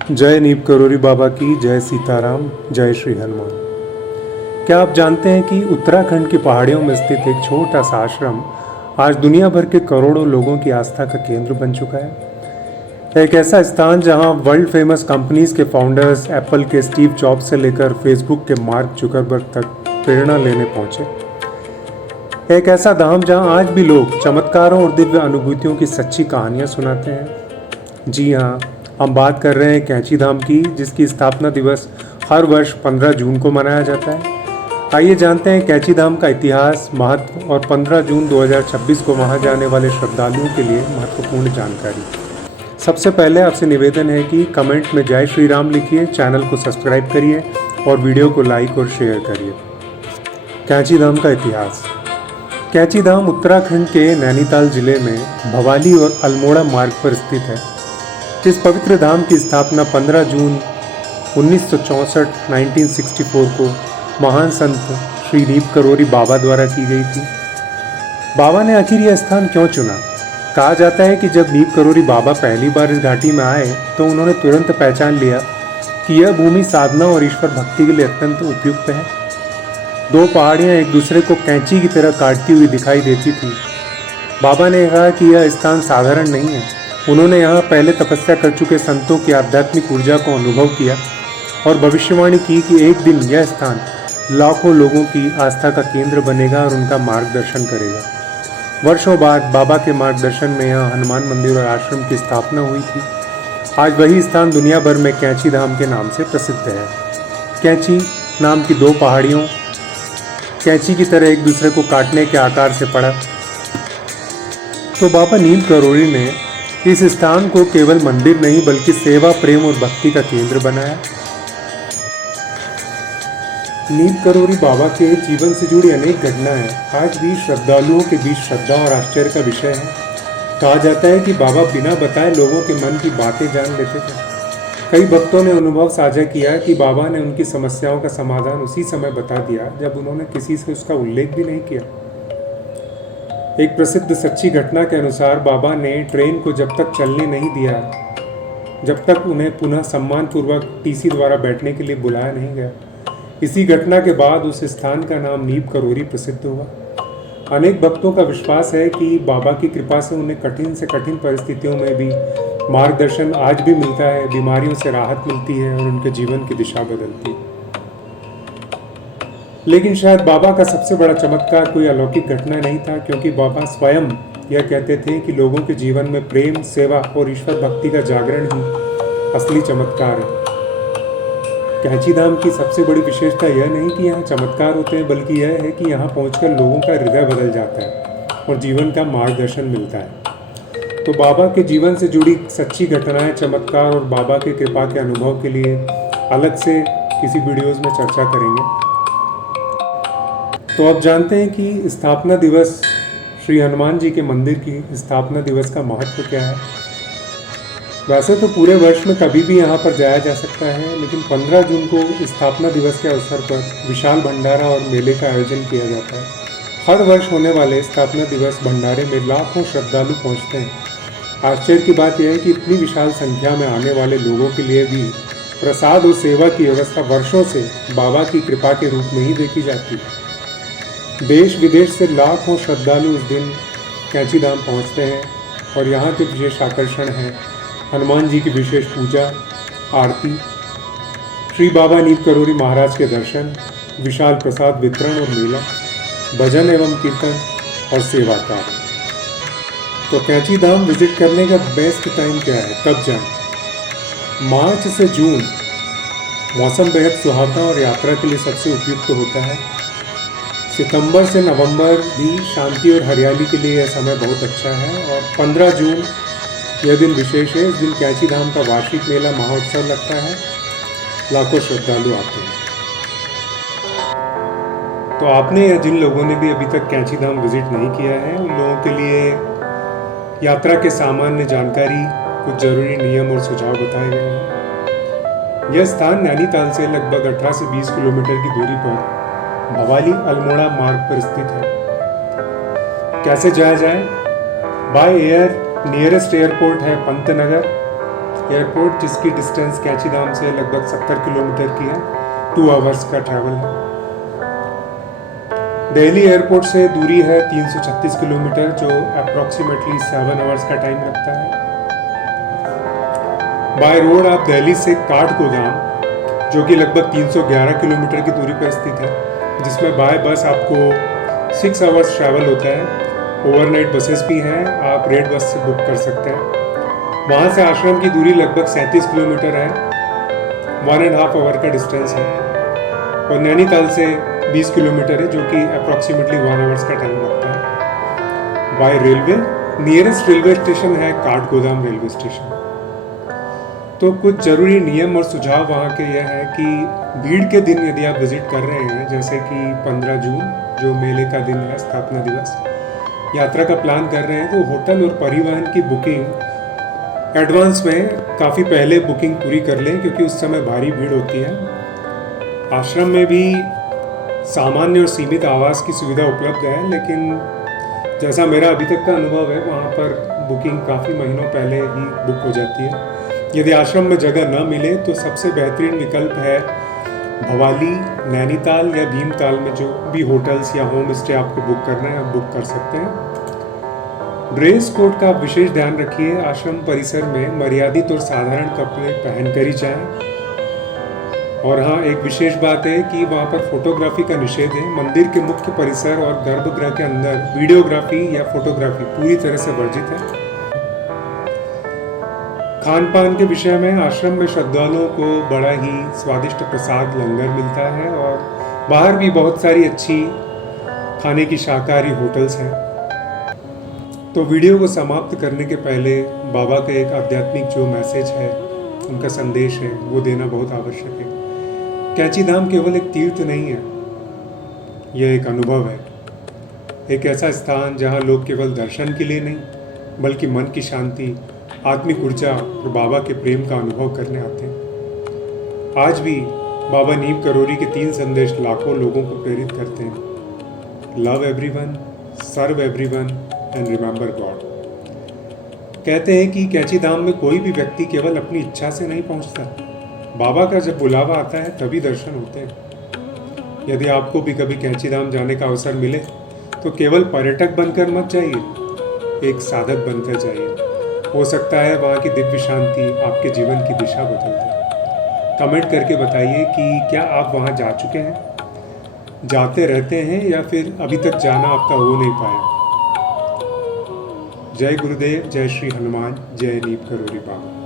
जय नीप करोरी बाबा की जय सीताराम, जय श्री हनुमान। क्या आप जानते हैं कि उत्तराखंड की पहाड़ियों में स्थित एक छोटा सा आश्रम आज दुनिया भर के करोड़ों लोगों की आस्था का केंद्र बन चुका है। एक ऐसा स्थान जहां वर्ल्ड फेमस कंपनीज के फाउंडर्स एप्पल के स्टीव जॉब्स से लेकर फेसबुक के मार्क जुकरबर्ग तक प्रेरणा लेने पहुंचे। एक ऐसा धाम जहां आज भी लोग चमत्कारों और दिव्य अनुभूतियों की सच्ची कहानियां सुनाते हैं। जी हाँ, हम बात कर रहे हैं कैंची धाम की, जिसकी स्थापना दिवस हर वर्ष 15 जून को मनाया जाता है। आइए जानते हैं कैंची धाम का इतिहास, महत्व और 15 जून 2026 को वहां जाने वाले श्रद्धालुओं के लिए महत्वपूर्ण जानकारी। सबसे पहले आपसे निवेदन है कि कमेंट में जय श्री राम लिखिए, चैनल को सब्सक्राइब करिए और वीडियो को लाइक और शेयर करिए। कैंची धाम का इतिहास। कैंची धाम उत्तराखंड के नैनीताल जिले में भवाली और अल्मोड़ा मार्ग पर स्थित है। इस पवित्र धाम की स्थापना 15 जून 1964 को महान संत श्री नीप करोरी बाबा द्वारा की गई थी। बाबा ने आखिर यह स्थान क्यों चुना? कहा जाता है कि जब नीप करोरी बाबा पहली बार इस घाटी में आए तो उन्होंने तुरंत पहचान लिया कि यह भूमि साधना और ईश्वर भक्ति के लिए अत्यंत उपयुक्त है। दो पहाड़ियां एक दूसरे को कैंची की तरह काटती हुई दिखाई देती थी। बाबा ने कहा कि यह स्थान साधारण नहीं है। उन्होंने यहाँ पहले तपस्या कर चुके संतों की आध्यात्मिक ऊर्जा को अनुभव किया और भविष्यवाणी की कि एक दिन यह स्थान लाखों लोगों की आस्था का केंद्र बनेगा और उनका मार्गदर्शन करेगा। वर्षों बाद बाबा के मार्गदर्शन में यहाँ हनुमान मंदिर और आश्रम की स्थापना हुई थी। आज वही स्थान दुनिया भर में कैंची धाम के नाम से प्रसिद्ध है। कैंची नाम की दो पहाड़ियों कैंची की तरह एक दूसरे को काटने के आकार से पड़ा, तो बाबा नीप करोरी ने इस स्थान को केवल मंदिर नहीं बल्कि सेवा, प्रेम और भक्ति का केंद्र बनाया। नीप करोरी बाबा के जीवन से जुड़ी अनेक घटनाएं आज भी श्रद्धालुओं के बीच श्रद्धा और आश्चर्य का विषय है। कहा जाता है कि बाबा बिना बताए लोगों के मन की बातें जान लेते थे। कई भक्तों ने अनुभव साझा किया कि बाबा ने उनकी समस्याओं का समाधान उसी समय बता दिया जब उन्होंने किसी से उसका उल्लेख भी नहीं किया। एक प्रसिद्ध सच्ची घटना के अनुसार बाबा ने ट्रेन को जब तक चलने नहीं दिया जब तक उन्हें पुनः सम्मानपूर्वक टीसी द्वारा बैठने के लिए बुलाया नहीं गया। इसी घटना के बाद उस स्थान का नाम नीप करोरी प्रसिद्ध हुआ। अनेक भक्तों का विश्वास है कि बाबा की कृपा से उन्हें कठिन से कठिन परिस्थितियों में भी मार्गदर्शन आज भी मिलता है, बीमारियों से राहत मिलती है और उनके जीवन की दिशा बदलती है। लेकिन शायद बाबा का सबसे बड़ा चमत्कार कोई अलौकिक घटना नहीं था, क्योंकि बाबा स्वयं यह कहते थे कि लोगों के जीवन में प्रेम, सेवा और ईश्वर भक्ति का जागरण ही असली चमत्कार है। कैंची धाम की सबसे बड़ी विशेषता यह नहीं कि यहाँ चमत्कार होते हैं, बल्कि यह है कि यहाँ पहुंचकर लोगों का हृदय बदल जाता है और जीवन का मार्गदर्शन मिलता है। तो बाबा के जीवन से जुड़ी सच्ची घटनाएं, चमत्कार और बाबा की कृपा के अनुभव के लिए अलग से किसी वीडियोज़ में चर्चा करेंगे। तो आप जानते हैं कि स्थापना दिवस, श्री हनुमान जी के मंदिर की स्थापना दिवस का महत्व क्या है। वैसे तो पूरे वर्ष में कभी भी यहाँ पर जाया जा सकता है, लेकिन 15 जून को स्थापना दिवस के अवसर पर विशाल भंडारा और मेले का आयोजन किया जाता है। हर वर्ष होने वाले स्थापना दिवस भंडारे में लाखों श्रद्धालु पहुँचते हैं। आश्चर्य की बात यह है कि इतनी विशाल संख्या में आने वाले लोगों के लिए भी प्रसाद और सेवा की व्यवस्था वर्षों से बाबा की कृपा के रूप में ही देखी जाती है। देश विदेश से लाखों श्रद्धालु उस दिन कैंची धाम पहुँचते हैं और यहाँ के विशेष आकर्षण हैं हनुमान जी की विशेष पूजा, आरती, श्री बाबा नीप करोरी महाराज के दर्शन, विशाल प्रसाद वितरण और मेला, भजन एवं कीर्तन और सेवा कार्य। तो कैंची धाम विजिट करने का बेस्ट टाइम क्या है, कब जाएं? मार्च से जून मौसम बेहद सुहावना और यात्रा के लिए सबसे उपयुक्त होता है। सितंबर से नवंबर भी शांति और हरियाली के लिए यह समय बहुत अच्छा है। और 15 जून यह दिन विशेष है। इस दिन कैंची धाम का वार्षिक मेला महोत्सव लगता है, लाखों श्रद्धालु आते हैं। तो आपने या जिन लोगों ने भी अभी तक कैंची धाम विजिट नहीं किया है, उन लोगों के लिए यात्रा के सामान्य जानकारी, कुछ जरूरी नियम और सुझाव बताए गए हैं। यह स्थान नैनीताल से लगभग 18 से 20 किलोमीटर की दूरी पर भवाली अल्मोड़ा मार्ग पर स्थित है। कैसे जाया जाए? बाय एयर नियरेस्ट एयरपोर्ट है पंतनगर, एयरपोर्ट, जिसकी डिस्टेंस कैंचीधाम से लगभग 70 किलोमीटर की है, 2 आवर्स का ट्रैवल है। दिल्ली एयरपोर्ट से दूरी है 336 किलोमीटर, जो अप्रॉक्सीमेटली 7 आवर्स का टाइम लगता है। बाय रोड आप दिल्ली से काठगोदाम, जो कि लगभग 311 किलोमीटर की दूरी पर स्थित है, जिसमें बाय बस आपको 6 आवर्स ट्रैवल होता है। ओवरनाइट बसेस भी हैं, आप रेड बस से बुक कर सकते हैं। वहाँ से आश्रम की दूरी लगभग 37 किलोमीटर है, 1.5 आवर का डिस्टेंस है। और नैनीताल से 20 किलोमीटर है, जो कि अप्रॉक्सीमेटली 1 आवर्स का टाइम लगता है। By railway nearest railway station है काठगोदाम रेलवे स्टेशन। तो कुछ ज़रूरी नियम और सुझाव वहाँ के यह है कि भीड़ के दिन यदि आप विजिट कर रहे हैं, जैसे कि 15 जून जो मेले का दिन है, स्थापना दिवस, यात्रा का प्लान कर रहे हैं, तो होटल और परिवहन की बुकिंग एडवांस में काफ़ी पहले बुकिंग पूरी कर लें, क्योंकि उस समय भारी भीड़ होती है। आश्रम में भी सामान्य और सीमित आवास की सुविधा उपलब्ध है, लेकिन जैसा मेरा अभी तक का अनुभव है, वहाँ पर बुकिंग काफ़ी महीनों पहले ही बुक हो जाती है। यदि आश्रम में जगह न मिले तो सबसे बेहतरीन विकल्प है भवाली, नैनीताल या भीमताल में जो भी होटल्स या होम स्टे आपको बुक करना है, आप बुक कर सकते हैं। ड्रेस कोड का आप विशेष ध्यान रखिए। आश्रम परिसर में मर्यादित और साधारण कपड़े पहनकर ही जाएं। और हाँ, एक विशेष बात है कि वहाँ पर फोटोग्राफी का निषेध है। मंदिर के मुख्य परिसर और गर्भगृह के अंदर वीडियोग्राफी या फोटोग्राफी पूरी तरह से वर्जित है। खान पान के विषय में आश्रम में श्रद्धालुओं को बड़ा ही स्वादिष्ट प्रसाद लंगर मिलता है, और बाहर भी बहुत सारी अच्छी खाने की शाकाहारी होटल्स हैं। तो वीडियो को समाप्त करने के पहले बाबा का एक आध्यात्मिक जो मैसेज है, उनका संदेश है, वो देना बहुत आवश्यक है। कैंचीधाम केवल एक तीर्थ नहीं है, यह एक अनुभव है। एक ऐसा स्थान जहाँ लोग केवल दर्शन के लिए नहीं, बल्कि मन की शांति, आत्मिक ऊर्जा और बाबा के प्रेम का अनुभव करने आते हैं। आज भी बाबा नीम करोली के 3 संदेश लाखों लोगों को प्रेरित करते हैं। Love everyone, serve everyone and remember God. कहते हैं कि कैंचीधाम में कोई भी व्यक्ति केवल अपनी इच्छा से नहीं पहुंचता। बाबा का जब बुलावा आता है तभी दर्शन होते हैं। यदि आपको भी कभी कैंचीधाम जाने का अवसर मिले तो केवल पर्यटक बनकर मत जाइए, एक साधक बनकर जाइए। हो सकता है वहाँ की दिव्य शांति आपके जीवन की दिशा बदल दे। कमेंट करके बताइए कि क्या आप वहाँ जा चुके हैं, जाते रहते हैं, या फिर अभी तक जाना आपका हो नहीं पाया। जय गुरुदेव, जय श्री हनुमान, जय नीम करोली बाबा।